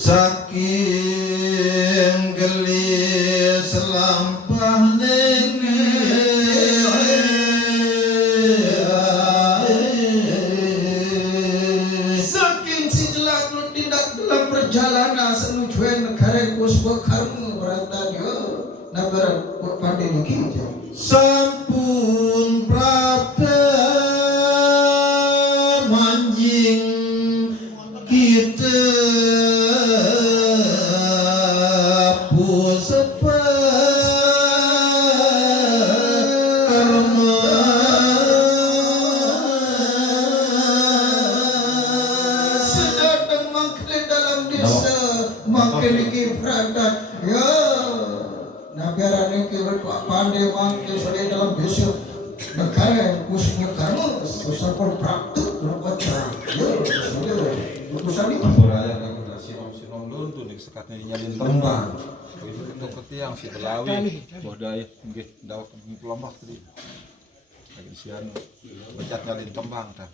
saking gelis lampah nene saking si jelas lu tindak dalam perjalanan senujuan negara kusbo karmu berantanya nabaran pandemi kita sampun prapta manjing kita pusepa karma sedang mangkle dalam desa makin lagi berantak ya nabaran ini kita pandai mangkle sudah dalam desa negara kusbo karmu usapun praktek berbuat ya sudah urusan ini Ampuraya aku dah sinom luntu nih sekatnya nyalin tembang. Itu ketuk ketiang si Belawi, bodai nggih daw pelombak tadi. Lagi sian becat nyalin tembang ta.